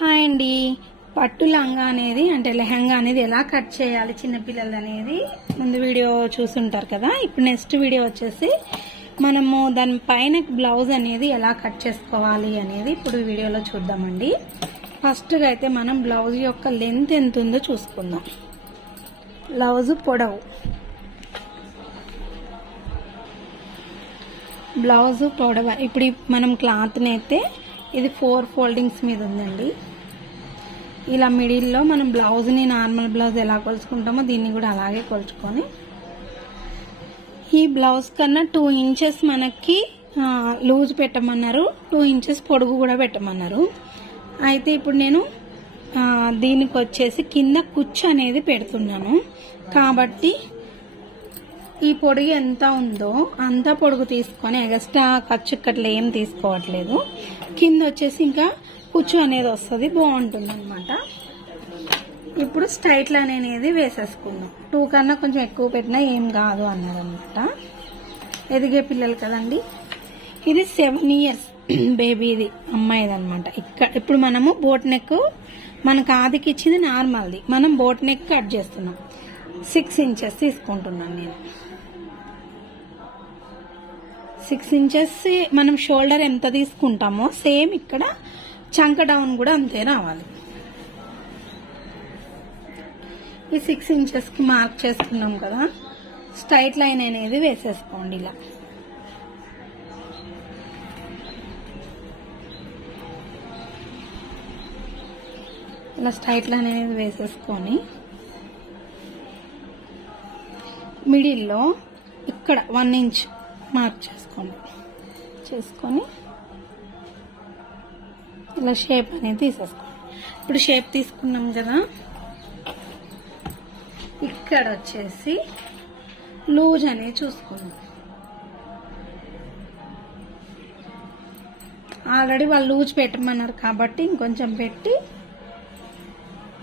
Hi అండి. పట్టు లంగా అనేది అంటే లెహంగా అనేది ఎలా కట్ చేయాలి చిన్నపిల్లలు అనేది ముందు వీడియో చూసుంటారు కదా. ఇప్పుడు నెక్స్ట్ వీడియో వచ్చేసి మనము దాని పైన బ్లౌజ్ అనేది ఎలా కట్ చేసుకోవాలి అనేది ఇప్పుడు వీడియోలో చూద్దామండి. ఫస్ట్గా అయితే మనం బ్లౌజ్ యొక్క లెంత్ ఎంత ఉందో చూసుకుందాం. బ్లౌజ్ పొడవు, ఇప్పుడు మనం క్లాత్ని అయితే ఇది 4 ఫోల్డింగ్స్ మీద ఉందండి. ఇలా మిడిల్లో మనం బ్లౌజ్ని నార్మల్ బ్లౌజ్ ఎలా కొలుచుకుంటామో దీన్ని కూడా అలాగే కొలుచుకొని ఈ బ్లౌజ్ కన్నా 2 ఇంచెస్ మనకి లూజ్ పెట్టమన్నారు, 2 ఇంచెస్ పొడుగు కూడా పెట్టమన్నారు. అయితే ఇప్పుడు నేను దీనికి వచ్చేసి కింద కుచ్చు అనేది పెడుతున్నాను కాబట్టి ఈ పొడుగు ఎంత ఉందో అంత పొడుగు తీసుకొని ఎగస్ట్రా ఖర్చు ఇక్కట్లా ఏం తీసుకోవట్లేదు. కింద వచ్చేసి ఇంకా కుచ్చు అనేది వస్తుంది, బాగుంటుంది అనమాట. ఇప్పుడు స్ట్రైట్ లైన్ అనేది వేసేసుకుందాం. 2 కన్నా కొంచెం ఎక్కువ పెట్టినా ఏం కాదు అన్నారు అనమాట. ఎదిగే పిల్లలు కదండి. ఇది 7 ఇయర్స్ బేబీది, అమ్మాయిది అనమాట. ఇప్పుడు మనము బోట్ నెక్ మనకు ఆదికి ఇచ్చింది నార్మల్ది, మనం బోట్ నెక్ కట్ చేస్తున్నాం. 6 ఇంచెస్ తీసుకుంటున్నాను నేను. 6 ఇంచెస్ మనం షోల్డర్ ఎంత తీసుకుంటామో సేమ్ ఇక్కడ చంక డౌన్ కూడా అంతే రావాలి. ఈ 6 ఇంచెస్ కి మార్క్ చేసుకున్నాం కదా, స్ట్రైట్ లైన్ అనేది వేసేసుకోండి. ఇలా స్ట్రైట్ లైన్ అనేది వేసేసుకొని మిడిల్లో ఇక్కడ 1 ఇంచ్ మార్క్ చేసుకొని ఇలా షేప్ అనేది తీసేసుకోండి. ఇప్పుడు షేప్ తీసుకున్నాం కదా, ఇక్కడ వచ్చేసి లూజ్ అనేది చూసుకుందాం. ఆల్రెడీ వాళ్ళు లూజ్ పెట్టమన్నారు కాబట్టి ఇంకొంచెం పెట్టి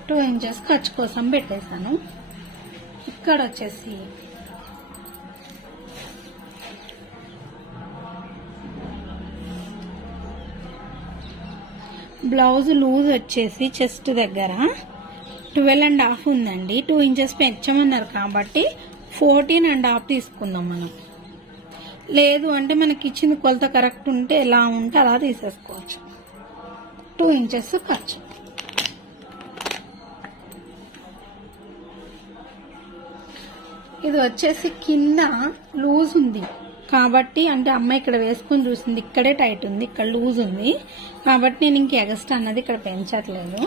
2 ఇంచెస్ ఖర్చు కోసం పెట్టేశాను. ఇక్కడ వచ్చేసి బ్లౌజ్ లూజ్ వచ్చేసి చెస్ట్ దగ్గర 12.5 ఉందండి. 2 ఇంచెస్ పెంచమన్నారు కాబట్టి 14.5 తీసుకుందాం మనం. లేదు అంటే మనకి ఇచ్చిన కొలత కరెక్ట్ ఉంటే ఎలా ఉంటే అలా తీసేసుకోవచ్చు. 2 ఇంచెస్ ఖర్చు. ఇది వచ్చేసి కింద లూజ్ ఉంది కాబట్టి, అంటే అమ్మాయి ఇక్కడ వేసుకుని చూసింది, ఇక్కడే టైట్ ఉంది, ఇక్కడ లూజ్ ఉంది కాబట్టి నేను ఇంక ఎగస్ట్రా అన్నది ఇక్కడ పెంచట్లేదు.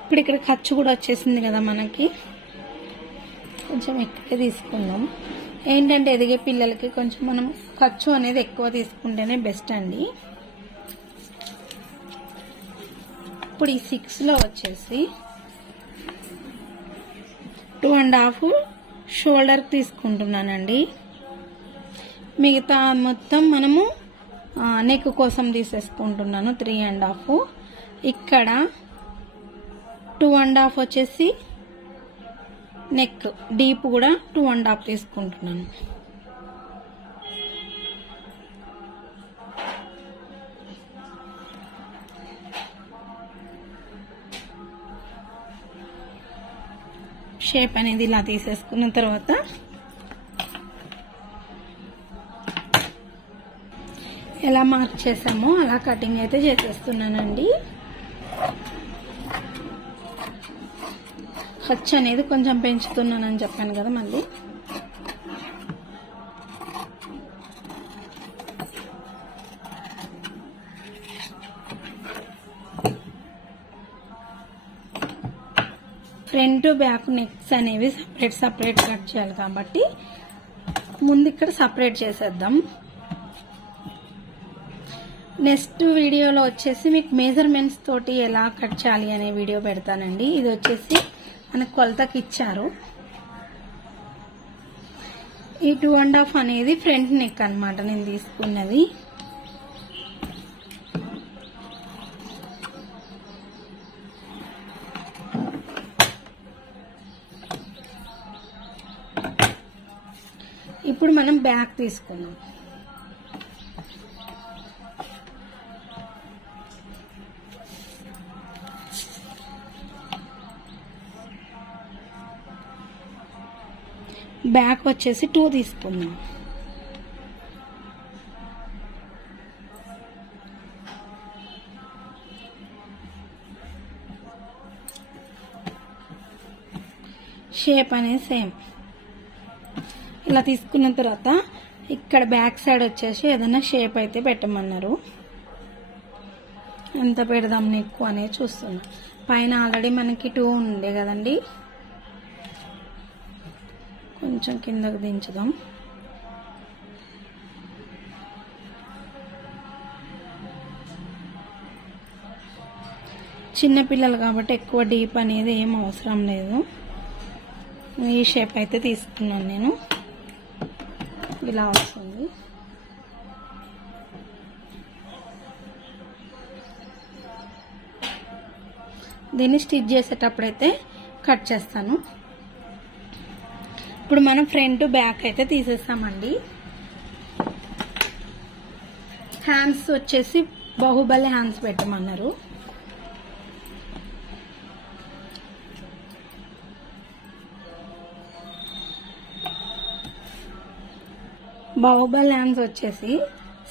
ఇప్పుడు ఇక్కడ ఖర్చు కూడా వచ్చేసింది కదా మనకి, కొంచెం ఎక్కువే తీసుకుందాం. ఏంటంటే ఎదిగే పిల్లలకి కొంచెం మనం ఖర్చు అనేది ఎక్కువ తీసుకుంటేనే బెస్ట్ అండి. ఇప్పుడు ఈ 6లో వచ్చేసి 2.5 షోల్డర్ తీసుకుంటున్నానండి. మిగతా మొత్తం మనము నెక్ కోసం తీసేసుకుంటున్నాను 3.5. ఇక్కడ 2.5 వచ్చేసి నెక్ డీప్ కూడా 2.5 తీసుకుంటున్నాను. షేప్ అనేది ఇలా తీసేసుకున్న తర్వాత ఎలా మార్క్ చేసామో అలా కటింగ్ అయితే చేసేస్తున్నానండి. ఖర్చు అనేది కొంచెం పెంచుతున్నానని చెప్పాను కదా మళ్ళీ. ఫ్రంట్ బ్యాక్ నెక్స్ అనేవి సపరేట్ కట్ చేయాలి కాబట్టి ముందు ఇక్కడ సపరేట్ చేసేద్దాం. నెక్స్ట్ వీడియోలో వచ్చేసి మీకు మెజర్మెంట్స్ తోటి ఎలా కట్ చేయాలి అనే వీడియో పెడతానండి. ఇది వచ్చేసి మనకు కొలతకి ఇచ్చారు. ఈ 2.5 అనేది ఫ్రంట్ నెక్ అన్నమాట నేను తీసుకున్నది. ఇప్పుడు మనం బ్యాక్ తీసుకున్నాం. బ్యాక్ వచ్చేసి 2 తీసుకుందాం. షేప్ అనేది సేమ్ ఇలా తీసుకున్న తర్వాత ఇక్కడ బ్యాక్ సైడ్ వచ్చేసి ఏదైనా షేప్ అయితే పెట్టమన్నారు. ఎంత పెడదాం నీకు అనేది చూస్తున్నా. పైన ఆల్రెడీ మనకి 2 ఉండే కదండి, కొంచెం కిందకు దించుదాం. చిన్నపిల్లలు కాబట్టి ఎక్కువ డీప్ అనేది ఏం అవసరం లేదు. ఈ షేప్ అయితే తీసుకున్నాను నేను. ఇలా వస్తుంది. దీన్ని స్టిచ్ చేసేటప్పుడైతే కట్ చేస్తాను. ఇప్పుడు మనం ఫ్రంట్ బ్యాక్ అయితే తీసేస్తామండి. హ్యాండ్స్ వచ్చేసి బాహుబలి హ్యాండ్స్ పెట్టమన్నారు. బాహుబలి హ్యాండ్స్ వచ్చేసి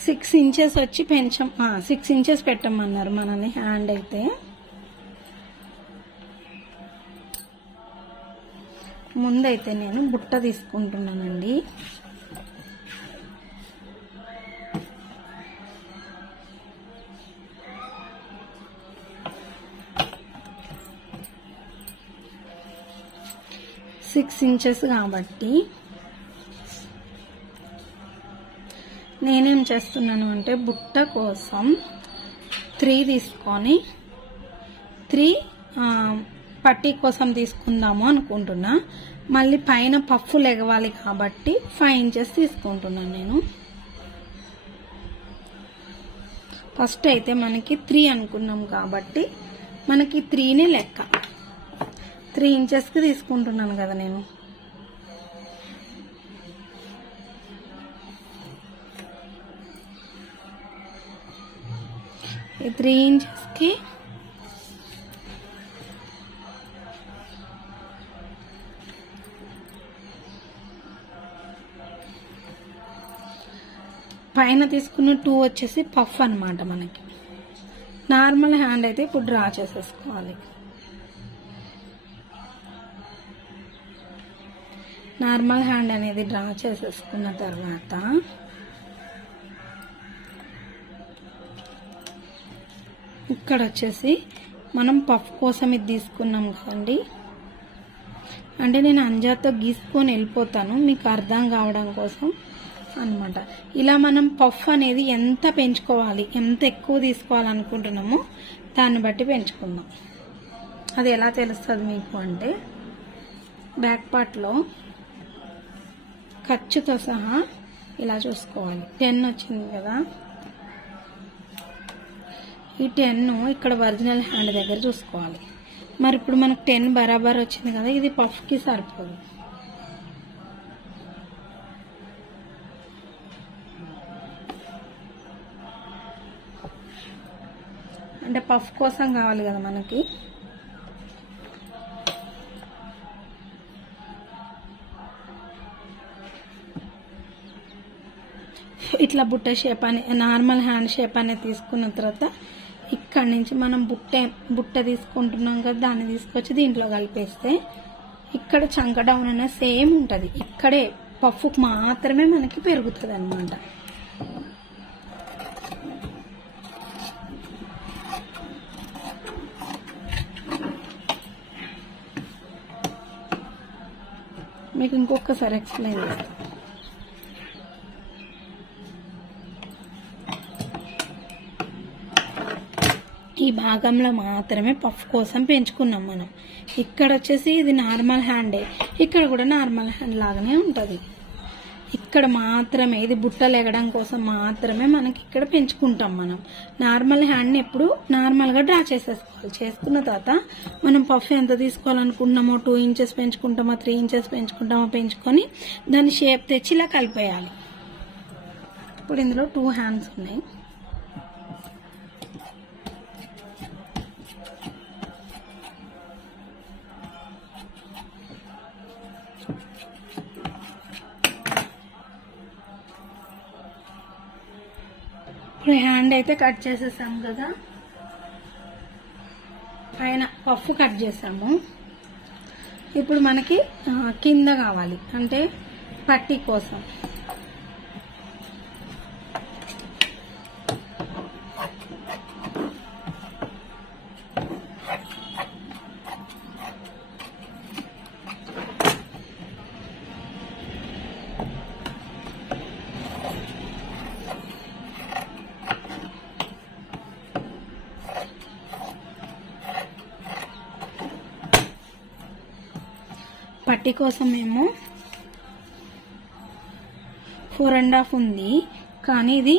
6 ఇంచెస్ వచ్చి 6 ఇంచెస్ పెట్టమన్నారు మనని. హ్యాండ్ అయితే ముందైతే నేను బుట్ట తీసుకుంటున్నానండి. సిక్స్ ఇంచెస్ కాబట్టి నేనేం చేస్తున్నాను అంటే బుట్ట కోసం 3 తీసుకొని 3 పట్టీ కోసం తీసుకుందాము అనుకుంటున్నా. మళ్ళీ పైన పఫ్ఫు లెగవాలి కాబట్టి 5 ఇంచెస్ తీసుకుంటున్నాను నేను. ఫస్ట్ అయితే మనకి 3 అనుకున్నాం కాబట్టి మనకి 3నే లెక్క. 3 ఇంచెస్కి తీసుకుంటున్నాను కదా నేను. ఈ 3 ఇంచెస్కి పైన తీసుకున్న 2 వచ్చేసి పఫ్ అన్నమాట. మనకి నార్మల్ హ్యాండ్ అయితే ఇప్పుడు డ్రా చేసేసుకోవాలి. నార్మల్ హ్యాండ్ అనేది డ్రా చేసేసుకున్న తర్వాత ఇక్కడ వచ్చేసి మనం పఫ్ కోసం ఇది తీసుకున్నాం కదండి. అంటే నేను అంజాతో గీసుకొని వెళ్ళిపోతాను మీకు అర్థం కావడం కోసం అన్నమాట. ఇలా మనం పఫ్ అనేది ఎంత పెంచుకోవాలి, ఎంత ఎక్కువ తీసుకోవాలనుకుంటున్నామో దాన్ని బట్టి పెంచుకుందాం. అది ఎలా తెలుస్తుంది మీకు అంటే బ్యాక్ పార్ట్లో ఖర్చుతో సహా ఇలా చూసుకోవాలి. 10 వచ్చింది కదా, ఈ 10 ఇక్కడ ఒరిజినల్ హ్యాండ్ దగ్గర చూసుకోవాలి. మరి ఇప్పుడు మనకు 10 బరాబర్ వచ్చింది కదా, ఇది పఫ్కి సరిపోదు. అంటే పఫ్ కోసం కావాలి కదా మనకి. ఇట్లా బుట్ట షేప్ అని నార్మల్ హ్యాండ్ షేప్ అనేది తీసుకున్న తర్వాత ఇక్కడ నుంచి మనం బుట్ట తీసుకుంటున్నాం కదా, దాన్ని తీసుకొచ్చి దీంట్లో కలిపేస్తే ఇక్కడ చంక డౌన్ అనేది సేమ్ ఉంటుంది. ఇక్కడే పఫ్కు మాత్రమే మనకి పెరుగుతుంది అన్నమాట. మీకు ఇంకొకసారి ఎక్స్ప్లెయిన్ చేస్తాను. ఈ భాగంలో మాత్రమే పఫ్ కోసం పెంచుకున్నాం మనం. ఇక్కడ వచ్చేసి ఇది నార్మల్ హ్యాండే, ఇక్కడ కూడా నార్మల్ హ్యాండ్ లాగానే ఉంటుంది. ఇక్కడ మాత్రమే ఇది బుట్టలు ఎగడం కోసం మాత్రమే మనకి ఇక్కడ పెంచుకుంటాం మనం. నార్మల్ హ్యాండ్ని ఎప్పుడు నార్మల్గా డ్రా చేసేసుకోవాలి. చేసుకున్న తర్వాత మనం పఫ్ ఎంత తీసుకోవాలనుకుంటున్నామో 2 ఇంచెస్ పెంచుకుంటామో 3 ఇంచెస్ పెంచుకుంటామో పెంచుకొని దాన్ని షేప్ తెచ్చి ఇలా కలిపేయాలి. ఇప్పుడు ఇందులో 2 హ్యాండ్స్ ఉన్నాయి. ఇప్పుడు హ్యాండ్ అయితే కట్ చేసేసాం కదా, పైన పఫ్ కట్ చేసాము. ఇప్పుడు మనకి కింద కావాలి, అంటే పట్టీ కోసం. పట్టీ కోసం మేము 4.5 ఉంది, కానీ ఇది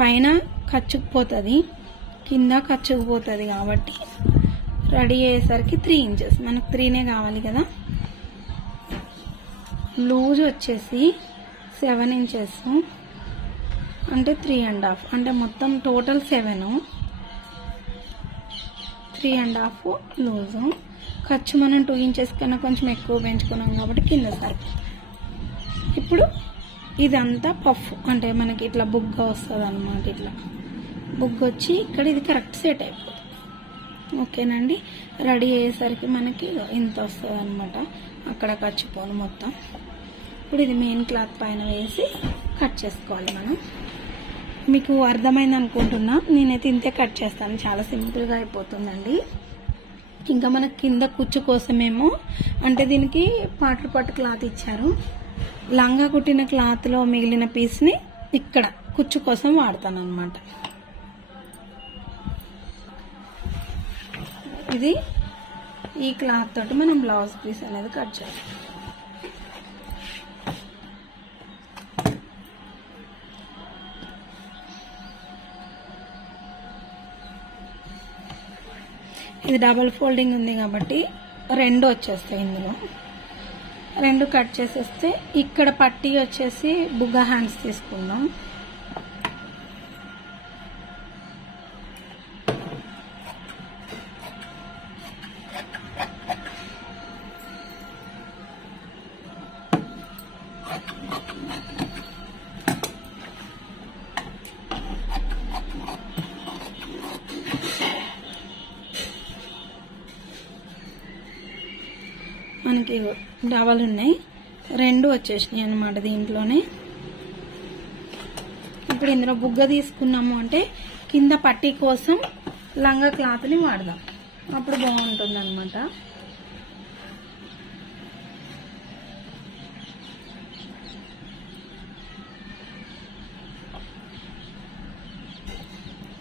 పైన కచ్చుకుపోతుంది, కింద కచ్చుకుపోతుంది. కాబట్టి రెడీ అయ్యేసరికి 3 ఇంచెస్, మనకు 3నే కావాలి కదా. లూజ్ వచ్చేసి 7 ఇంచెస్, అంటే 3.5, అంటే మొత్తం టోటల్ 7, 3.5 లూజు. ఖర్చు మనం 2 ఇంచెస్ కన్నా కొంచెం ఎక్కువ పెంచుకున్నాం కాబట్టి కింద సరిపోతుంది. ఇప్పుడు ఇదంతా పఫ్, అంటే మనకి ఇట్లా బుగ్గ వస్తుంది అన్నమాట. ఇట్లా బుగ్గ వచ్చి ఇక్కడ ఇది కరెక్ట్ సెట్ అయిపోతుంది. ఓకేనండి. రెడీ అయ్యేసరికి మనకి ఇంత వస్తుంది అనమాట, అక్కడ ఖర్చుపోను మొత్తం. ఇప్పుడు ఇది మెయిన్ క్లాత్ పైన వేసి కట్ చేసుకోవాలి మనం. మీకు అర్థమైంది అనుకుంటున్నా, నేనైతే ఇంతే కట్ చేస్తాను, చాలా సింపుల్గా అయిపోతుందండి. ఇంకా మనకి కింద కుచ్చు కోసమేమో, అంటే దీనికి పట్టు క్లాత్ ఇచ్చారు, లంగా కుట్టిన క్లాత్ లో మిగిలిన పీస్ ని ఇక్కడ కుచ్చు కోసం వాడతాను అన్నమాట. ఇది ఈ క్లాత్ తోటి మనం బ్లౌజ్ పీస్ అనేది కట్ చేయాలి. ఇది డబుల్ ఫోల్డింగ్ ఉంది కాబట్టి 2 వచ్చేస్తాయి. ఇందులో 2 కట్ చేసేస్తే ఇక్కడ పట్టీ వచ్చేసి బుగ్గ హ్యాండ్స్ తీసుకుందాం. మనకి డబల్ ఉన్నాయి, 2 వచ్చేసినాయి అన్నమాట దీంట్లోనే. ఇప్పుడు ఇందులో బుగ్గ తీసుకున్నాము అంటే కింద పట్టీ కోసం లంగా క్లాత్ ని వాడదాం, అప్పుడు బాగుంటుంది అన్నమాట.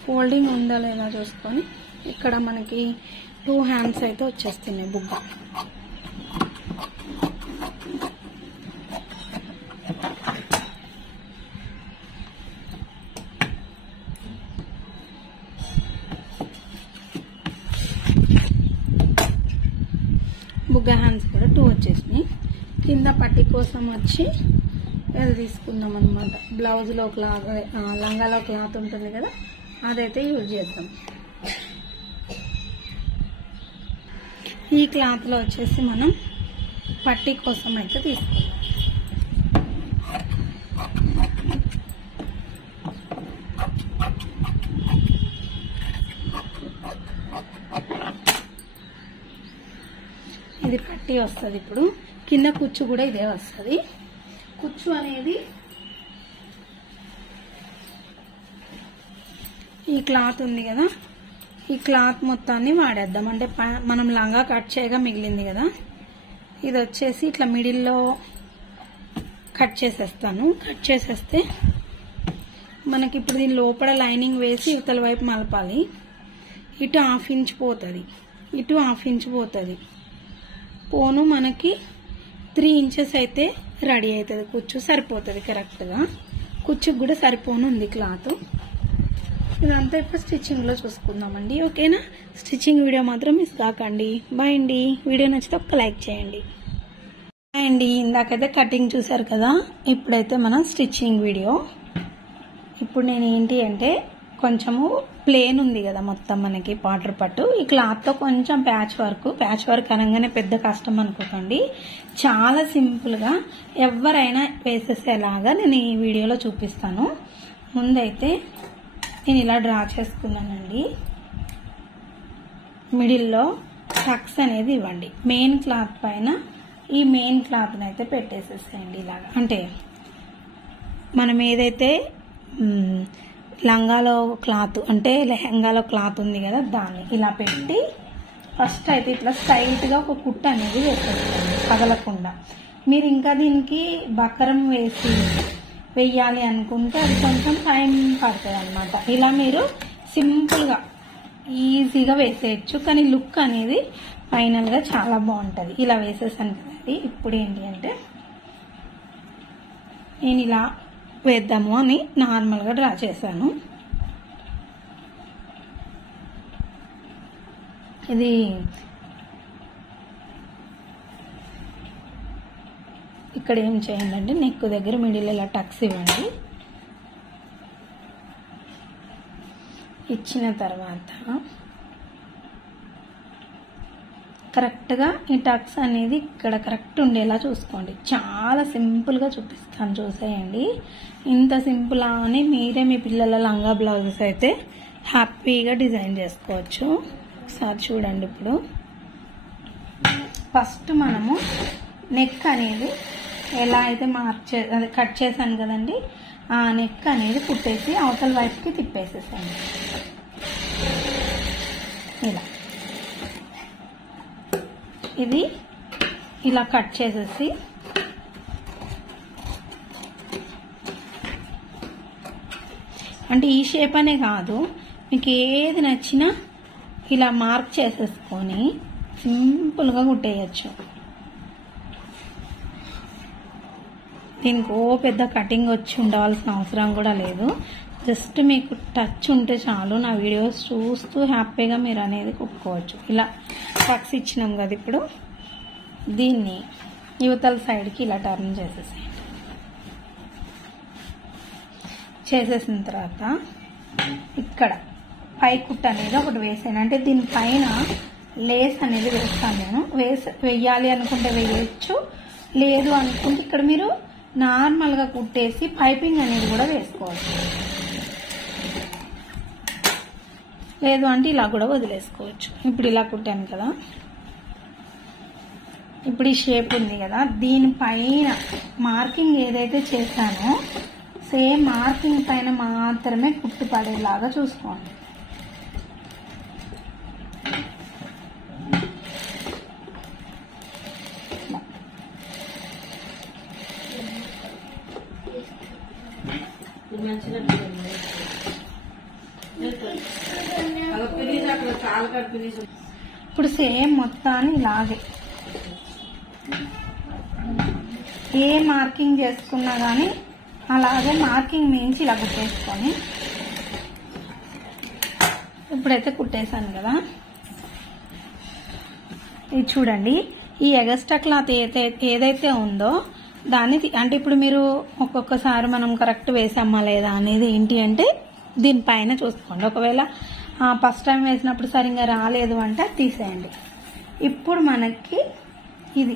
ఫోల్డింగ్ ఉందా లేదా చూసుకొని ఇక్కడ మనకి 2 హ్యాండ్స్ అయితే వచ్చేస్తున్నాయి బుగ్గ. బుగ్గ హ్యాండ్స్ కూడా 2 వచ్చేసినాయి. కింద పట్టీ కోసం వచ్చి ఎల్ తీసుకుందాం అన్నమాట. బ్లౌజ్లో క్లాత్, లంగాలో క్లాత్ ఉంటుంది కదా, అదైతే యూజ్ చేద్దాం. ఈ క్లాత్లో వచ్చేసి మనం పట్టీ కోసం అయితే తీసుకుందాం. ఇది పట్టీ వస్తుంది. ఇప్పుడు కింద కుచ్చు కూడా ఇదే వస్తుంది. కుచ్చు అనేది ఈ క్లాత్ ఉంది కదా, ఈ క్లాత్ మొత్తాన్ని వాడేద్దాం. అంటే మనం లంగా కట్ చేయగా మిగిలింది కదా, ఇది వచ్చేసి ఇట్లా మిడిల్లో కట్ చేసేస్తాను. కట్ చేసేస్తే మనకి ఇప్పుడు దీని లోపల లైనింగ్ వేసి ఇవతల వైపు మలపాలి. ఇటు 1/2 ఇంచ్ పోతుంది, ఇటు 1/2 ఇంచ్ పోతుంది. పోను మనకి 3 ఇంచెస్ అయితే రెడీ అవుతుంది. కుచ్చు సరిపోతుంది కరెక్ట్గా, కుచ్చుకు కూడా సరిపోను ఉంది క్లాత్. ఇదంతా ఇప్పుడు స్టిచ్చింగ్ లో చూసుకుందామండి. ఓకేనా? స్టిచ్చింగ్ వీడియో మాత్రం మిస్ కాకండి. బాయ్ అండి. వీడియో నచ్చితే ఒక్క లైక్ చేయండి. బాయ్ అండి. ఇందాకైతే కటింగ్ చూసారు కదా, ఇప్పుడైతే మనం స్టిచ్చింగ్ వీడియో. ఇప్పుడు నేను ఏంటి అంటే కొంచెము ప్లేన్ ఉంది కదా మొత్తం మనకి పాటర్ పట్టు, ఈ క్లాత్ తో కొంచెం ప్యాచ్ వర్క్ అనగానే పెద్ద కష్టం అనుకోకండి, చాలా సింపుల్ గా ఎవరైనా వేసేసేలాగా నేను ఈ వీడియోలో చూపిస్తాను. ముందైతే నేను ఇలా డ్రా చేసుకున్నానండి. మిడిల్లో టక్స్ అనేది ఇవ్వండి. మెయిన్ క్లాత్ పైన ఈ మెయిన్ క్లాత్ని అయితే పెట్టేసేసేయండి ఇలాగా. అంటే మనం ఏదైతే లంగాలో క్లాత్ అంటే లెహంగాలో క్లాత్ ఉంది కదా, దాన్ని ఇలా పెట్టి ఫస్ట్ అయితే ఇట్లా స్ట్రైట్గా ఒక కుట్ట అనేది వేసేసుకోండి పగలకుండా. మీరు ఇంకా దీనికి బకరం వేయాలి అనుకుంటే అది కొంచెం టైం పడుతుంది అనమాట. ఇలా మీరు సింపుల్గా ఈజీగా వేసేయచ్చు, కానీ లుక్ అనేది ఫైనల్గా చాలా బాగుంటుంది. ఇలా వేసేసాను కదండి. ఇప్పుడు ఏంటి అంటే నేను ఇలా వేద్దాము అని నార్మల్గా డ్రా చేశాను. ఇది ఇక్కడ ఏం చేయండి, నెక్ దగ్గర మిడిల్ ఇలా టక్స్ ఇవ్వండి. ఇచ్చిన తర్వాత కరెక్ట్గా ఈ టక్స్ అనేది ఇక్కడ కరెక్ట్ ఉండేలా చూసుకోండి. చాలా సింపుల్గా చూపిస్తాను, చూసేయండి. ఇంత సింపుల్ అని మీరే మీ పిల్లల లంగా బ్లౌజెస్ అయితే హ్యాపీగా డిజైన్ చేసుకోవచ్చు. ఒకసారి చూడండి. ఇప్పుడు ఫస్ట్ మనము నెక్ అనేది ఎలా అయితే అదే కట్ చేశాను కదండి, ఆ నెక్ అనేది కుట్టేసి అవతల వైపుకి తిప్పేసేసాను ఇలా. ఇది ఇలా కట్ చేసేసి అంటే ఈ షేప్ అనే కాదు, మీకు ఏది నచ్చినా ఇలా మార్క్ చేసేసుకొని సింపుల్గా కుట్టేయచ్చు. దీనికి పెద్ద కటింగ్ వచ్చి ఉండవలసిన అవసరం కూడా లేదు. జస్ట్ మీకు టచ్ ఉంటే చాలు. నా వీడియోస్ చూస్తూ హ్యాపీగా మీరు అనేది కుట్టుకోవచ్చు. ఇలా టక్స్ ఇచ్చినాం కదా, ఇప్పుడు దీన్ని యువతల సైడ్కి ఇలా టర్న్ చేసేసిన తర్వాత ఇక్కడ పై కుట్ట అనేది ఒకటి వేసాను. అంటే దీనిపైన లేస్ అనేది వేస్తాను నేను. వెయ్యాలి అనుకుంటే వేయచ్చు, లేదు అనుకుంటే ఇక్కడ మీరు నార్మల్గా కుట్టేసి పైపింగ్ అనేది కూడా వేసుకోవచ్చు. లేదు అంటే ఇలా కూడా వదిలేసుకోవచ్చు. ఇప్పుడు ఇలా కుట్టాను కదా, ఇప్పుడు ఈ షేప్ ఉంది కదా, దీనిపైన మార్కింగ్ ఏదైతే చేశానో సేమ్ మార్కింగ్ పైన మాత్రమే కుట్టు పడేలాగా చూసుకోండి. ఇప్పుడు సేమ్ మొత్తాన్ని ఇలాగే ఏ మార్కింగ్ చేసుకున్నా కానీ అలాగే మార్కింగ్ మించి ఇలా కుట్టేసుకొని ఇప్పుడైతే కుట్టేశాను కదా. ఇది చూడండి, ఈ ఎగస్ట్రా క్లాత్ ఏదైతే ఉందో దాన్ని అంటే ఇప్పుడు మీరు ఒక్కొక్కసారి మనం కరెక్ట్ వేసామా లేదా అనేది ఏంటి అంటే దీనిపైన చూసుకోండి. ఒకవేళ ఫస్ట్ టైం వేసినప్పుడు సరిగ్గా రాలేదు అంటే తీసేయండి. ఇప్పుడు మనకి ఇది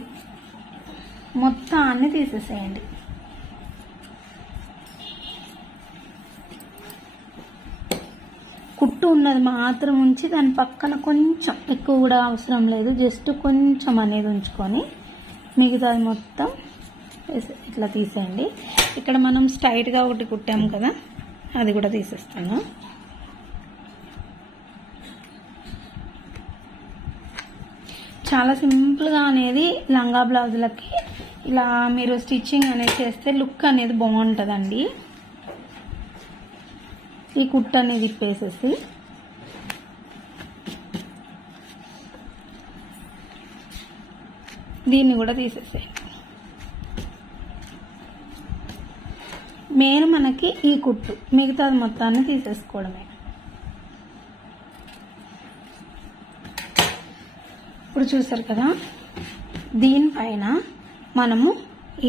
మొత్తాన్ని తీసేసేయండి. కుట్టు ఉన్నది మాత్రం ఉంచి దాని పక్కన కొంచెం ఎక్కువ కూడా అవసరం లేదు, జస్ట్ కొంచెం అనేది ఉంచుకొని మిగతాది మొత్తం ఇట్లా తీసేయండి. ఇక్కడ మనం స్ట్రైట్గా ఒకటి కుట్టాము కదా, అది కూడా తీసేస్తాను. చాలా సింపుల్గా అనేది లంగా బ్లౌజులకి ఇలా మీరు స్టిచ్చింగ్ అనేది చేస్తే లుక్ అనేది బాగుంటుందండి. ఈ కుట్టు అనేది ఇప్పేసేసి దీన్ని కూడా తీసేసేయండి. మెయిన్ మనకి ఈ కుట్టు, మిగతాది మొత్తాన్ని తీసేసుకోవడమే. ఇప్పుడు చూసారు కదా, దీనిపైన మనము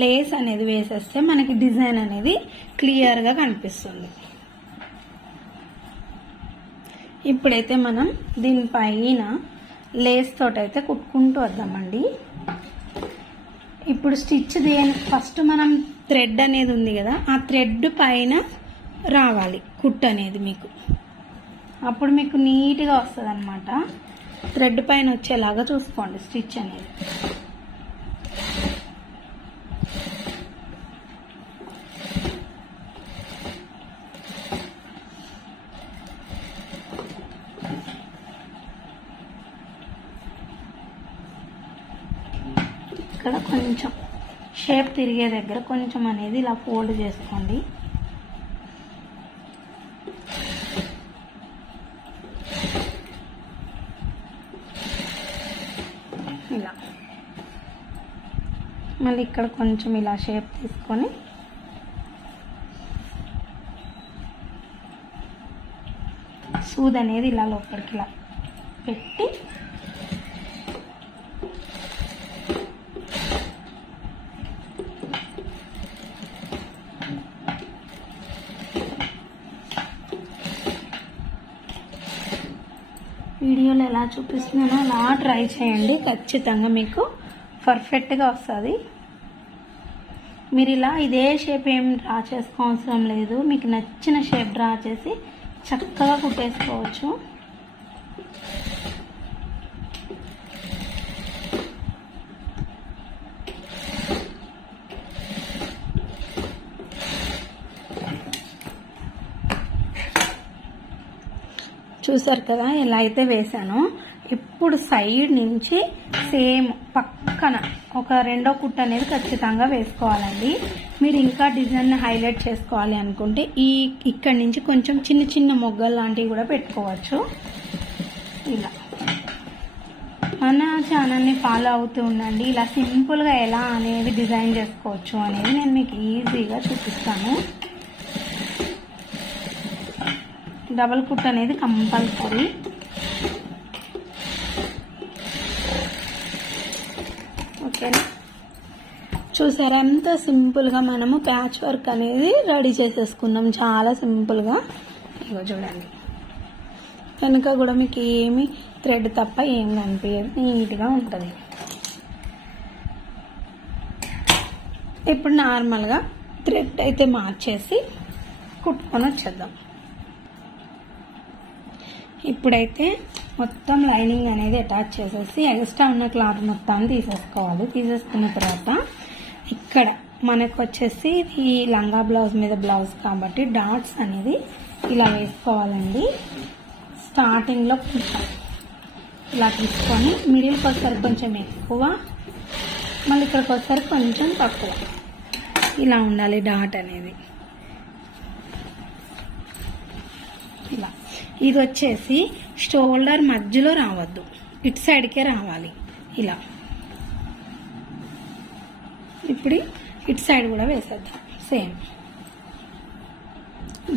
లేస్ అనేది వేసేస్తే మనకి డిజైన్ అనేది క్లియర్గా కనిపిస్తుంది. ఇప్పుడైతే మనం దీనిపైన లేస్ తోటైతే కుట్టుకుంటూ వద్దామండి. ఇప్పుడు స్టిచ్ ఫస్ట్ మనం థ్రెడ్ అనేది ఉంది కదా, ఆ థ్రెడ్ పైన రావాలి కుట్టు అనేది మీకు. అప్పుడు మీకు నీట్గా వస్తుంది అన్నమాట. థ్రెడ్ పైన వచ్చేలాగా చూసుకోండి స్టిచ్ అనేది. ఇక్కడ కొంచెం షేప్ తిరిగే దగ్గర కొంచెం అనేది ఇలా ఫోల్డ్ చేసుకోండి. ఇలా మళ్ళీ ఇక్కడ కొంచెం ఇలా షేప్ తీసుకొని సూది అనేది ఇలా లోపలికి ఇలా పెట్టి వీడియోలో ఎలా చూపిస్తున్నానో అలా ట్రై చేయండి. ఖచ్చితంగా మీకు పర్ఫెక్ట్గా వస్తుంది. మీరు ఇలా ఇదే షేప్ ఏం డ్రా చేసుకోవసరం లేదు. మీకు నచ్చిన షేప్ డ్రా చేసి చక్కగా కుట్టేసుకోవచ్చు. చూసారు కదా ఎలా అయితే వేసానో. ఇప్పుడు సైడ్ నుంచి సేమ్ పక్కన ఒక రెండో కుట్టు అనేది ఖచ్చితంగా వేసుకోవాలండి. మీరు ఇంకా డిజైన్ హైలైట్ చేసుకోవాలి అనుకుంటే ఇక్కడి నుంచి కొంచెం చిన్న చిన్న మొగ్గలు లాంటివి కూడా పెట్టుకోవచ్చు. ఇలా మన ఛానల్ని ఫాలో అవుతూ ఉండండి. ఇలా సింపుల్గా ఎలా అనేది డిజైన్ చేసుకోవచ్చు అనేది నేను మీకు ఈజీగా చూపిస్తాను. డబల్ కుట్ అనేది కంపల్సరీ. ఓకేనా, చూసారా ఎంత సింపుల్గా మనము ప్యాచ్ వర్క్ అనేది రెడీ చేసేసుకున్నాం. చాలా సింపుల్గా. ఇగో చూడండి, వెనుక కూడా మీకు ఏమి థ్రెడ్ తప్ప ఏం కనిపించదు, నీట్గా ఉంటుంది. ఇప్పుడు నార్మల్గా థ్రెడ్ అయితే మార్చేసి కుట్టుకొని వచ్చేద్దాం. ఇప్పుడైతే మొత్తం లైనింగ్ అనేది అటాచ్ చేసేసి ఎక్స్ట్రా ఉన్న క్లాత్ మొత్తాన్ని తీసేసుకోవాలి. తీసేసుకున్న తర్వాత ఇక్కడ మనకు వచ్చేసి ఈ లంగా బ్లౌజ్ మీద బ్లౌజ్ కాబట్టి డాట్స్ అనేది ఇలా వేసుకోవాలండి. స్టార్టింగ్లో ఇలా తీసుకొని మిడిల్కి వచ్చేసరికి కొంచెం ఎక్కువ, మళ్ళీ ఇక్కడికి వచ్చేసరికి కొంచెం తక్కువ. ఇలా ఉండాలి డాట్ అనేది. ఇలా ఇది వచ్చేసి షోల్డర్ మధ్యలో రావద్దు, ఇటు సైడ్కే రావాలి. ఇలా ఇప్పుడు ఇటు సైడ్ కూడా వేసేద్దాం. సేమ్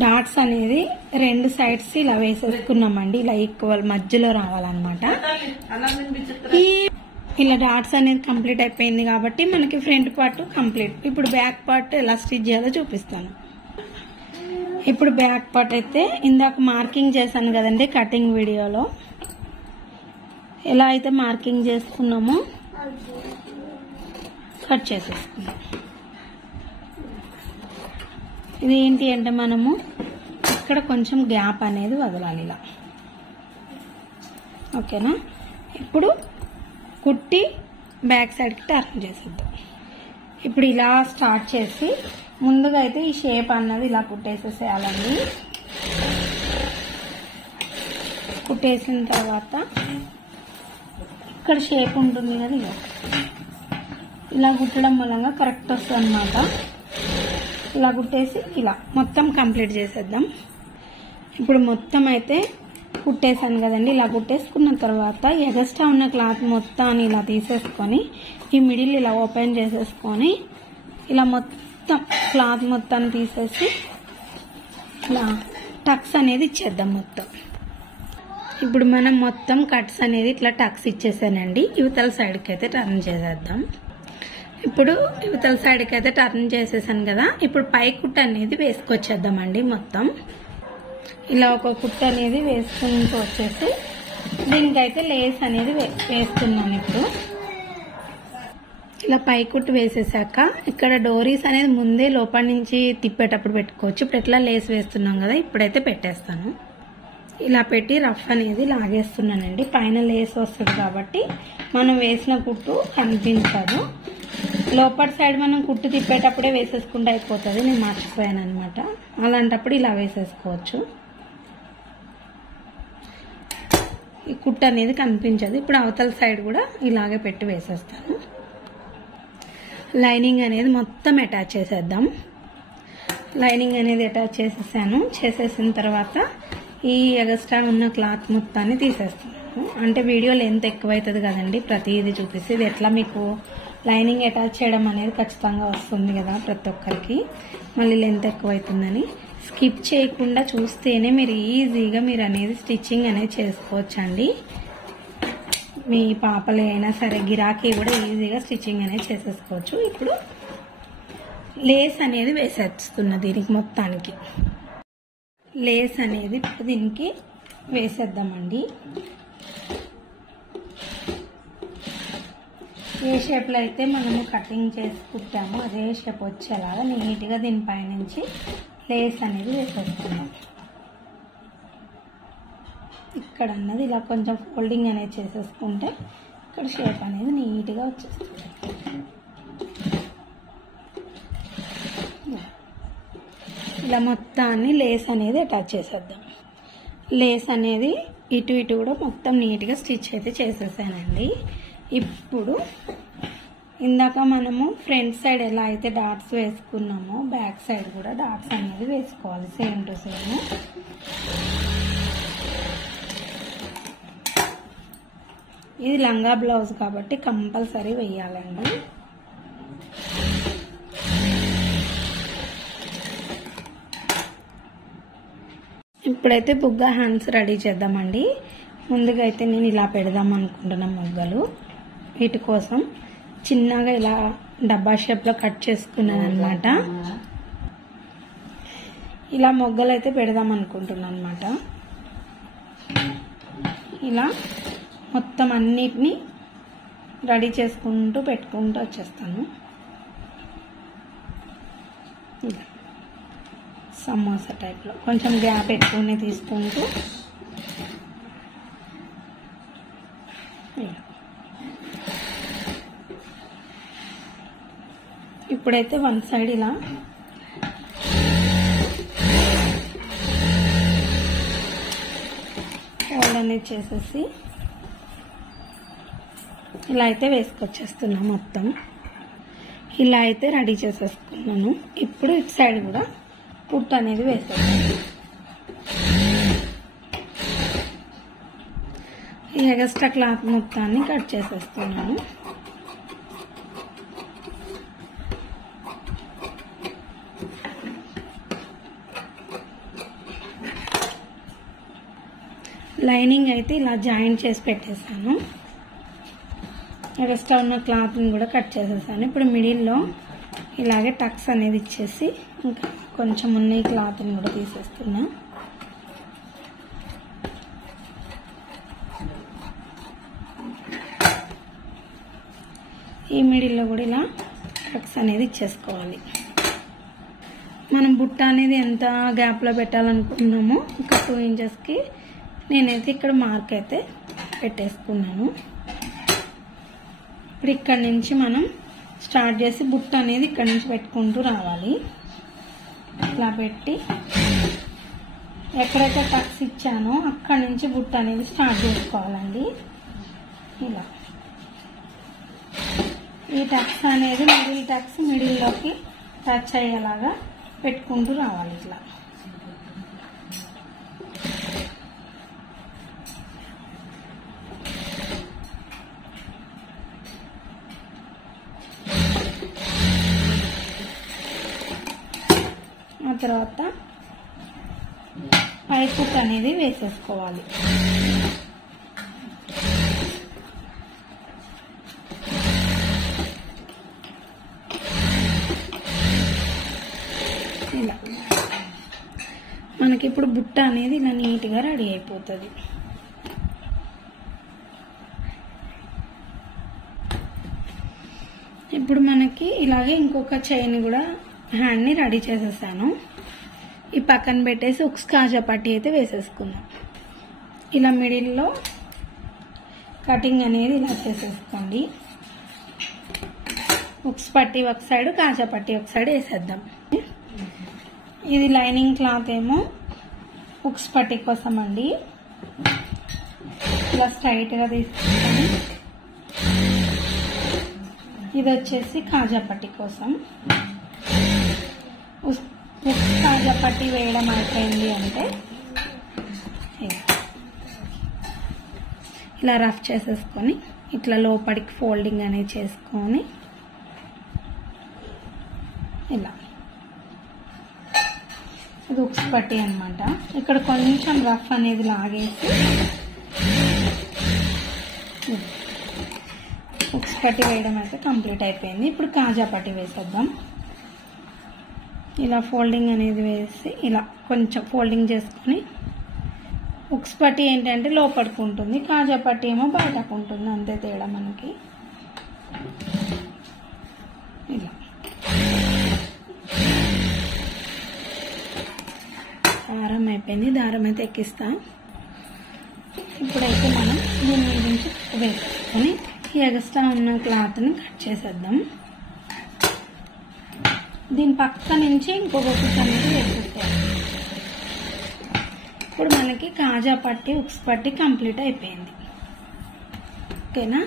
డాట్స్ అనేది రెండు సైడ్స్ ఇలా వేసేసుకున్నామండి. ఇలా ఈక్వల్ మధ్యలో రావాలన్నమాట. ఇలా డాట్స్ అనేది కంప్లీట్ అయిపోయింది కాబట్టి మనకి ఫ్రంట్ పార్ట్ కంప్లీట్. ఇప్పుడు బ్యాక్ పార్ట్ ఎలా స్టిచ్ చేయాలో చూపిస్తాను. ఇప్పుడు బ్యాక్ పార్ట్ అయితే ఇందాక మార్కింగ్ చేశాను కదండి కటింగ్ వీడియోలో, ఎలా అయితే మార్కింగ్ చేసుకున్నామో కట్ చేసేసుకున్నాం. ఇది ఏంటి అంటే మనము ఇక్కడ కొంచెం గ్యాప్ అనేది వదలాలి ఇలా. ఓకేనా, ఇప్పుడు కుట్టి బ్యాక్ సైడ్కి టర్న్ చేసేద్దాం. ఇప్పుడు ఇలా స్టార్ట్ చేసి ముందుగా అయితే ఈ షేప్ అన్నది ఇలా కుట్టేసేసేయాలండి. కుట్టేసిన తర్వాత ఇక్కడ షేప్ ఉంటుంది కదా, ఇలా కుట్టడం మూలంగా కరెక్ట్ వస్తుంది అన్నమాట. ఇలా కుట్టేసి ఇలా మొత్తం కంప్లీట్ చేసేద్దాం. ఇప్పుడు మొత్తం అయితే కుట్టేసాను కదండి. ఇలా కుట్టేసుకున్న తర్వాత ఎగస్ట్రా ఉన్న క్లాత్ మొత్తాన్ని ఇలా తీసేసుకొని ఈ మిడిల్ ఇలా ఓపెన్ చేసేసుకొని ఇలా మొత్తం క్లాత్ మొత్తాన్ని తీసేసి ఇలా టక్స్ అనేది ఇచ్చేద్దాం మొత్తం. ఇప్పుడు మనం మొత్తం కట్స్ అనేది ఇట్లా టక్స్ ఇచ్చేసానండి. యువతల సైడ్కి అయితే టర్న్ చేసేద్దాం. ఇప్పుడు యువతల సైడ్కి అయితే టర్న్ చేసేసాను కదా. ఇప్పుడు పై కుట్ట అనేది వేసుకొచ్చేద్దామండి. మొత్తం ఇలా ఒక కుట్ట అనేది వేసుకుంటూ వచ్చేసి దీనికైతే లేస్ అనేది వేస్తున్నాను. ఇప్పుడు ఇలా పై కుట్టు వేసేసాక ఇక్కడ డోరీస్ అనేది ముందే లోపల నుంచి తిప్పేటప్పుడు పెట్టుకోవచ్చు. ఇప్పుడు ఎట్లా లేస్ వేస్తున్నాం కదా, ఇప్పుడైతే పెట్టేస్తాను. ఇలా పెట్టి రఫ్ అనేది లాగేస్తున్నానండి. పైన లేస్ వస్తుంది కాబట్టి మనం వేసిన కుట్టు కనిపించదు. లోపల సైడ్ మనం కుట్టు తిప్పేటప్పుడే వేసేసుకుంటే అయిపోతుంది. నేను మర్చిపోయాను అనమాట. అలాంటప్పుడు ఇలా వేసేసుకోవచ్చు. ఈ కుట్టు అనేది కనిపించదు. ఇప్పుడు అవతల సైడ్ కూడా ఇలాగే పెట్టి వేసేస్తాను. లైనింగ్ అనేది మొత్తం అటాచ్ చేసేద్దాం. లైనింగ్ అనేది అటాచ్ చేసేసిన తర్వాత ఈ ఎగస్ట్రా ఉన్న క్లాత్ మొత్తాన్ని తీసేస్తున్నాను. అంటే వీడియో లెంత్ ఎక్కువైతుంది కదండి, ప్రతిదీ చూపిస్తే. ఇది ఎట్లా మీకు లైనింగ్ అటాచ్ చేయడం అనేది ఖచ్చితంగా వస్తుంది కదా ప్రతి ఒక్కరికి. మళ్ళీ లెంత్ ఎక్కువైతుందని స్కిప్ చేయకుండా చూస్తేనే మీరు ఈజీగా మీరు అనేది స్టిచ్చింగ్ అనేది చేసుకోవచ్చండి. మీ పాపలు అయినా సరే గిరాకీ కూడా ఈజీగా స్టిచ్చింగ్ అనేది చేసేసుకోవచ్చు. ఇప్పుడు లేస్ అనేది వేసేస్తున్నా దీనికి మొత్తానికి. లేస్ అనేది దీనికి వేసేద్దామండి. ఏ షేప్లో అయితే మనము కటింగ్ చేసి కుట్టామో అదే షేప్ వచ్చేలాగా నీట్గా దీనిపైనుంచి లేస్ అనేది వేసేస్తున్నాం. ఇక్కడ అన్నది ఇలా కొంచెం ఫోల్డింగ్ అనేది చేసేసుకుంటే ఇక్కడ షేప్ అనేది నీట్గా వచ్చేస్తుంది. ఇలా మొత్తాన్ని లేస్ అనేది అటాచ్ చేసేద్దాం. లేస్ అనేది ఇటు ఇటు కూడా మొత్తం నీట్గా స్టిచ్ అయితే చేసేసానండి. ఇప్పుడు ఇందాక మనము ఫ్రంట్ సైడ్ ఎలా అయితే డాట్స్ వేసుకున్నామో బ్యాక్ సైడ్ కూడా డాట్స్ అనేది వేసుకోవాలి సేమ్ టు సేమ్. ఇది లంగా బ్లౌజ్ కాబట్టి కంపల్సరీ వేయాలండి. ఇప్పుడైతే బుగ్గ హ్యాండ్స్ రెడీ చేద్దామండి. ముందుగా అయితే నేను ఇలా పెడదాం అనుకుంటున్నా మొగ్గలు. వీటి కోసం చిన్నగా ఇలా డబ్బా షేప్లో కట్ చేసుకున్నాను అనమాట. ఇలా మొగ్గలు అయితే పెడదాం అనుకుంటున్నాను అనమాట. ఇలా మొత్తం అన్నిటినీ రెడీ చేసుకుంటూ పెట్టుకుంటూ వచ్చేస్తాను. ఇలా సమోసా టైప్లో కొంచెం గ్యాప్ ఎక్కువనే తీసుకుంటూ ఇప్పుడైతే వన్ సైడ్ ఇలా ఫోల్డ్ అనేది చేసేసి ఇలా అయితే వేసుకొచ్చేస్తున్నాను. మొత్తం ఇలా అయితే రెడీ చేసేసుకున్నాను. ఇప్పుడు ఇటు సైడ్ కూడా కుట్టు అనేది వేసేస్తాను. ఈ ఎక్స్ట్రా క్లాత్ మొత్తాన్ని కట్ చేసేస్తున్నాను. లైనింగ్ అయితే ఇలా జాయింట్ చేసి పెట్టేసాను. ఎక్స్ట్రా ఉన్న క్లాత్ని కూడా కట్ చేసేసాను. ఇప్పుడు మిడిల్లో ఇలాగే టక్స్ అనేది ఇచ్చేసి ఇంకా కొంచెం ఉన్న ఈ క్లాత్ని కూడా తీసేస్తున్నా. ఈ మిడిల్లో కూడా ఇలా టక్స్ అనేది ఇచ్చేసుకోవాలి. మనం బుట్ట అనేది ఎంత గ్యాప్లో పెట్టాలనుకున్నామో ఇంకా 2 ఇంచెస్కి నేనైతే ఇక్కడ మార్క్ అయితే పెట్టేసుకున్నాను. ఇప్పుడు ఇక్కడ నుంచి మనం స్టార్ట్ చేసి బుట్ట అనేది ఇక్కడ నుంచి పెట్టుకుంటూ రావాలి. ఇలా పెట్టి ఎక్కడైతే టక్స్ ఇచ్చానో అక్కడ నుంచి బుట్ట అనేది స్టార్ట్ చేసుకోవాలండి. ఇలా ఈ టక్స్ అనేది మిడిల్ టక్స్ మిడిల్లోకి టచ్ అయ్యేలాగా పెట్టుకుంటూ రావాలి. ఇట్లా ఆ తర్వాత పై కుట్ అనేది వేసేసుకోవాలి. ఇలా మనకి ఇప్పుడు బుట్ట అనేది ఇలా నీట్గా రెడీ అయిపోతుంది. ఇప్పుడు మనకి ఇలాగే ఇంకొక చైన్ కూడా హ్యాండ్ని రెడీ చేసేసాను. ఈ పక్కన పెట్టేసి ఉక్స్ కాజా పట్టీ అయితే వేసేసుకుందాం. ఇలా మిడిల్లో కటింగ్ అనేది ఇలా చేసేసుకోండి. ఉక్స్ పట్టీ ఒక సైడ్, కాజా పట్టీ ఒక సైడ్ వేసేద్దాం. ఇది లైనింగ్ క్లాత్ ఏమో ఉక్స్ పట్టీ కోసం అండి. ఇలా స్ట్రైట్గా తీసుకుంటాను. ఇది వచ్చేసి కాజా పట్టీ కోసం. ఉక్స్ కాజా పట్టీ వేయడం అయిపోయింది అంటే ఇలా రఫ్ చేసేసుకొని ఇట్లా లోపలికి ఫోల్డింగ్ అనేది చేసుకొని ఇలా ఇది ఉక్స్ పట్టీ అనమాట. ఇక్కడ కొంచెం రఫ్ అనేది లాగేసి ఉక్స్ పట్టీ వేయడం అయితే కంప్లీట్ అయిపోయింది. ఇప్పుడు కాజా పట్టీ వేసేద్దాం. ఇలా ఫోల్డింగ్ అనేది వేసి ఇలా కొంచెం ఫోల్డింగ్ చేసుకొని, ఉక్స్ పట్టీ ఏంటంటే లోపలికి ఉంటుంది, కాజా పట్టీ ఏమో బయటకు ఉంటుంది, అంతే తేడా మనకి. ఇలా దారం అయిపోయింది. దారం అయితే ఎక్కిస్తా. ఇప్పుడైతే మనం దీని మీద నుంచి వేసుకొని ఎక్స్ట్రా ఉన్న క్లాత్ని కట్ చేసేద్దాం. దీని పక్క నుంచి ఇంకొక కుట్ట అనేది వేసేస్తాం. ఇప్పుడు మనకి కాజా పట్టీ ఉక్స్ పట్టీ కంప్లీట్ అయిపోయింది. ఓకేనా?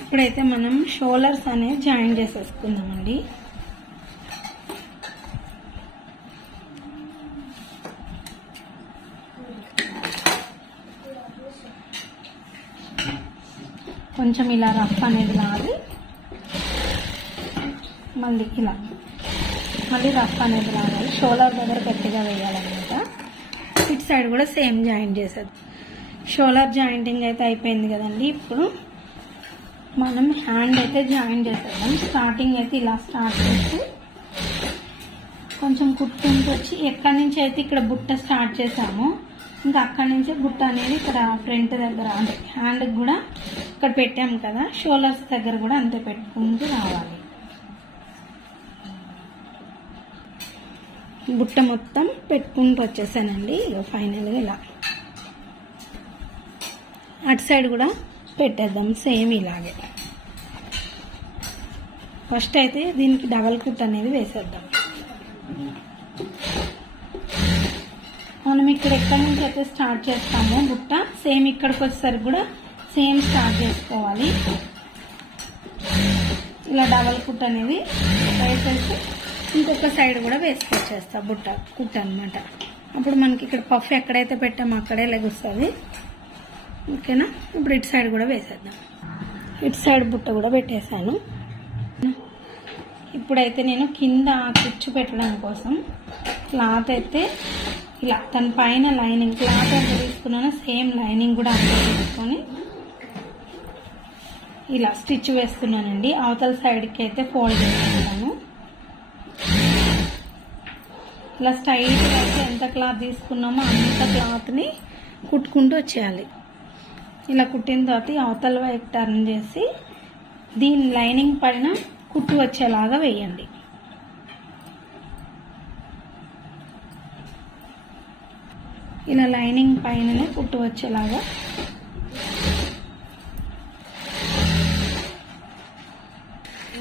ఇప్పుడైతే మనం షోల్డర్స్ అనేది జాయిన్ చేసేసుకుందామండి. కొంచెం ఇలా రఫ్ అనేది లాగి మళ్ళీ రఫ్ అనేది లాగాలి. షోల్డర్ దగ్గర గట్టిగా వేయాలన్నమాట. ఇటు సైడ్ కూడా సేమ్ జాయింట్ చేసేది. షోల్డర్ జాయింటింగ్ అయితే అయిపోయింది కదండి. ఇప్పుడు మనం హ్యాండ్ అయితే జాయిన్ చేసేద్దాం. స్టార్టింగ్ అయితే ఇలా స్టార్ట్ చేసి కొంచెం కుట్టుకుంటూ వచ్చి ఎక్కడి నుంచి అయితే ఇక్కడ బుట్ట స్టార్ట్ చేసామో ఇంకా అక్కడి నుంచి బుట్ట అనేది ఇక్కడ ఫ్రంట్ దగ్గర అంటే హ్యాండ్కి కూడా ఇక్కడ పెట్టాము కదా, షోల్డర్స్ దగ్గర కూడా అంతే పెట్టుకుంటూ రావాలి. బుట్ట మొత్తం పెట్టుకుంటూ వచ్చేసానండి. ఇక ఫైనల్గా ఇలా అటు సైడ్ కూడా పెట్టేద్దాం సేమ్ ఇలాగే. ఫస్ట్ అయితే దీనికి డబల్ కుట్ అనేది వేసేద్దాం. మనం ఇక్కడ ఎక్కడి నుంచి అయితే స్టార్ట్ చేస్తామో బుట్ట సేమ్ ఇక్కడికి వచ్చేసరికి కూడా సేమ్ స్టార్ట్ చేసుకోవాలి. ఇలా డబల్ కుట్ అనేది వేసేసి ఇంకొక సైడ్ కూడా వేసుకొచ్చేస్తా బుట్ట కుట్ అనమాట. అప్పుడు మనకి ఇక్కడ పఫ్ ఎక్కడైతే పెట్టామో అక్కడే లెగుస్తుంది. ఓకేనా? ఇప్పుడు ఇటు సైడ్ కూడా వేసేద్దాం. ఇటు సైడ్ బుట్ట కూడా పెట్టేశాను. ఇప్పుడైతే నేను కింద కుచ్చు పెట్టడం కోసం క్లాత్ అయితే ఇలా తన పైన లైనింగ్ క్లాత్ ఎంత తీసుకున్నానో సేమ్ లైనింగ్ కూడా అంతే తీసుకొని ఇలా స్టిచ్ వేస్తున్నానండి. అవతల సైడ్కి అయితే ఫోల్డ్ చేసుకుంటాను. ఇలా స్ట్రైట్గా అయితే ఎంత క్లాత్ తీసుకున్నామో అంత క్లాత్ని కుట్టుకుంటూ వచ్చేయాలి. ఇలా కుట్టిన తర్వాత అవతల వైపు టర్న్ చేసి దీని లైనింగ్ పైన కుట్టు వచ్చేలాగా వేయండి. ఇలా లైనింగ్ పైననే కుట్టు వచ్చేలాగా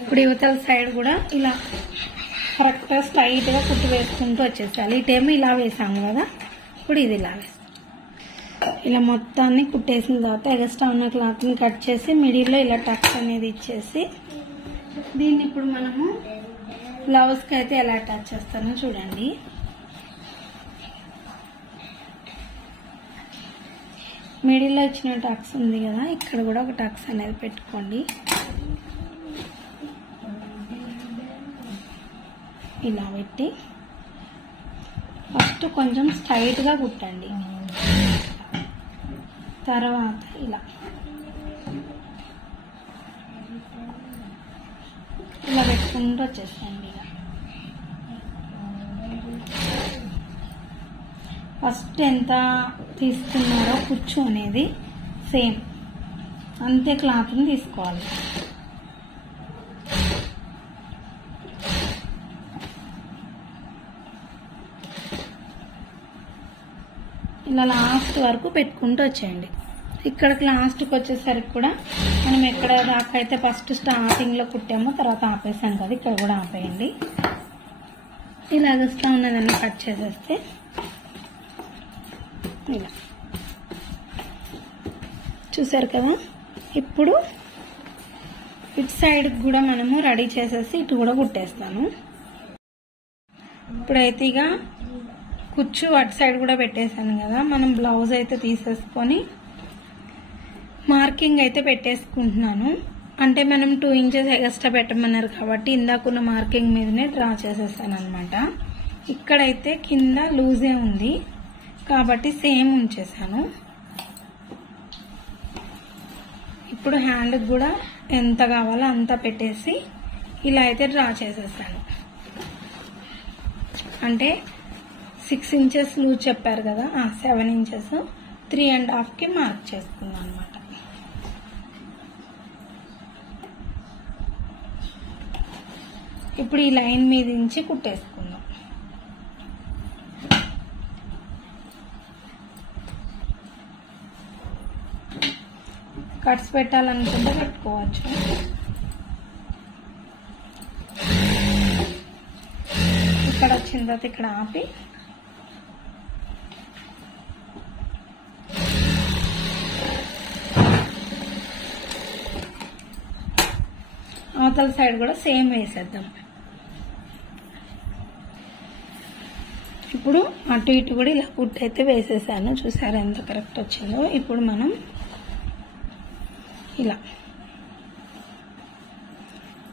ఇప్పుడు యువతల సైడ్ కూడా ఇలా కరెక్ట్గా స్ట్రైట్గా కుట్టు వేసుకుంటూ వచ్చేసాలి. ఇటేమో ఇలా వేసాము కదా, ఇప్పుడు ఇది ఇలా వేస్తాం. ఇలా మొత్తాన్ని కుట్టేసిన తర్వాత ఎక్స్ట్రా ఉన్న క్లాత్ని కట్ చేసి మిడిల్లో ఇలా టక్స్ అనేది ఇచ్చేసి దీన్ని ఇప్పుడు మనము బ్లౌజ్కి అయితే ఎలా అటాచ్ చేస్తానో చూడండి. మిడిల్లో ఇచ్చిన టక్స్ ఉంది కదా, ఇక్కడ కూడా ఒక టక్స్ అనేది పెట్టుకోండి. ఇలా పెట్టి ఫస్ట్ కొంచెం స్ట్రైట్గా కుట్టండి. తర్వాత ఇలా ఇలా పెట్టుకుంటూ వచ్చేసండి. ఇలా ఫస్ట్ ఎంత తీసుకున్నారో కుచ్చు అనేది సేమ్ అంతే క్లాత్ని తీసుకోవాలి. ఇలా లాస్ట్ వరకు పెట్టుకుంటూ వచ్చేయండి. ఇక్కడికి లాస్ట్కి వచ్చేసరికి కూడా మనం ఎక్కడ దాకా అయితే ఫస్ట్ స్టార్టింగ్లో కుట్టామో తర్వాత ఆపేసాం కదా, ఇక్కడ కూడా ఆపేయండి. ఇలాగ వస్తూ ఉన్నదాన్ని కట్ చేసేస్తే ఇలా చూసారు కదా. ఇప్పుడు ఇటు సైడ్కి కూడా మనము రెడీ చేసేసి ఇటు కూడా కుట్టేస్తాను. ఇప్పుడైతే ఇక కుచ్చు అటు సైడ్ కూడా పెట్టేశాను కదా, మనం బ్లౌజ్ అయితే తీసేసుకొని మార్కింగ్ అయితే పెట్టేసుకుంటున్నాను. అంటే మనం 2 ఇంచెస్ ఎక్స్ట్రా పెట్టమన్నారు కాబట్టి ఇందాకున్న మార్కింగ్ మీదనే డ్రా చేసేసాను అనమాట. ఇక్కడైతే కింద లూజే ఉంది కాబట్టి సేమ్ ఉంచేసాను. ఇప్పుడు హ్యాండ్కి కూడా ఎంత కావాలో అంత పెట్టేసి ఇలా అయితే డ్రా చేసేసాను. అంటే 6 ఇంచెస్ లూజ్ చెప్పారు కదా, 7 ఇంచెస్ 3.5కి మార్క్ చేసుకున్నాను అనమాట. ఇప్పుడు ఈ లైన్ మీద నుంచి కుట్టేసుకుందాం. కట్స్ పెట్టాలనుకుంటే పెట్టుకోవచ్చు. ఇక్కడ వచ్చిన తర్వాత ఇక్కడ ఆపి అవతల సైడ్ కూడా సేమ్ వేసేద్దాం. ఇప్పుడు అటు ఇటు కూడా ఇలా కుట్టు అయితే వేసేసాను. చూసారా ఎంత కరెక్ట్ వచ్చిందో. ఇప్పుడు మనం ఇలా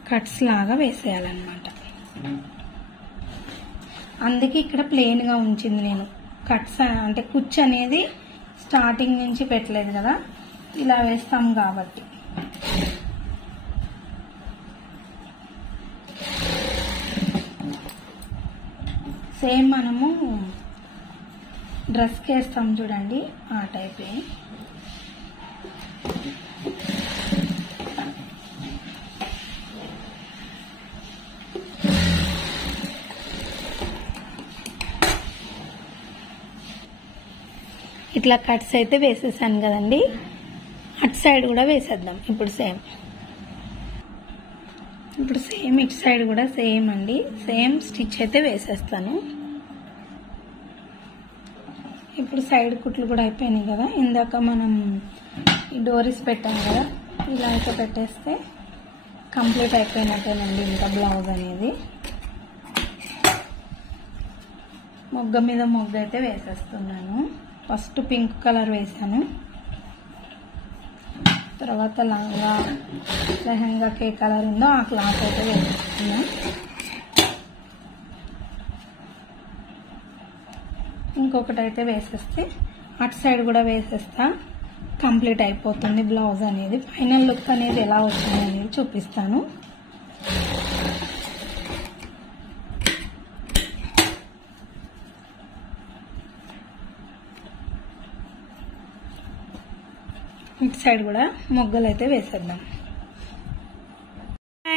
కట్స్ లాగా వేసేయాలన్నమాట. అందుకే ఇక్కడ ప్లెయిన్ గా ఉంచింది నేను. కట్స్ అంటే కుచ్చు అనేది స్టార్టింగ్ నుంచి పెట్టలేదు కదా, ఇలా వేస్తాం కాబట్టి. సేమ్ మనము డ్రెస్కి వేస్తాం చూడండి, ఆ టైపే. ఇట్లా కట్స్ అయితే వేసేసాను కదండి, అటు సైడ్ కూడా వేసేద్దాం. ఇప్పుడు సేమ్ ఇటు సైడ్ కూడా సేమ్ అండి, సేమ్ స్టిచ్ అయితే వేసేస్తాను. ఇప్పుడు సైడ్ కుట్లు కూడా అయిపోయినాయి కదా. ఇందాక మనం ఈ డోరీస్ పెట్టాం కదా, ఇలా అయితే పెట్టేస్తే కంప్లీట్ అయిపోయినట్టేనండి ఇంకా బ్లౌజ్ అనేది. మొగ్గ మీద మొగ్గ అయితే వేసేస్తున్నాను. ఫస్ట్ పింక్ కలర్ వేసాను, తర్వాత లెహంగాకి ఏ కలర్ ఉందో ఆ క్లాత్ అయితే వేసేస్తున్నా. ఇంకొకటి అయితే వేసేస్తే అటు సైడ్ కూడా వేసేస్తా, కంప్లీట్ అయిపోతుంది బ్లౌజ్ అనేది. ఫైనల్ లుక్ అనేది ఎలా వస్తుంది అనేది చూపిస్తాను. ఇటు సైడ్ కూడా మొగ్గలు అయితే వేసేద్దాం.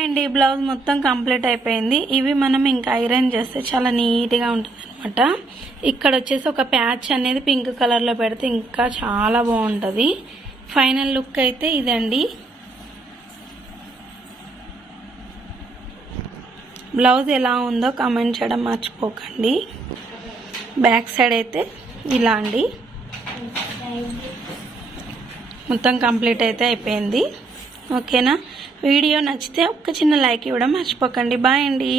అండ్ ఈ బ్లౌజ్ మొత్తం కంప్లీట్ అయిపోయింది. ఇవి మనం ఇంకా ఐరన్ చేస్తే చాలా నీట్గా ఉంటుంది అనమాట. ఇక్కడ వచ్చేసి ఒక ప్యాచ్ అనేది పింక్ కలర్లో పెడితే ఇంకా చాలా బాగుంటుంది. ఫైనల్ లుక్ అయితే ఇదండి. బ్లౌజ్ ఎలా ఉందో కామెంట్ చేయడం మర్చిపోకండి. బ్యాక్ సైడ్ అయితే ఇలా అండి. మొత్తం కంప్లీట్ అయితే అయిపోయింది. ఓకేనా? వీడియో నచ్చితే ఒక చిన్న లైక్ ఇవ్వడం మర్చిపోకండి. బాయ్ అండి.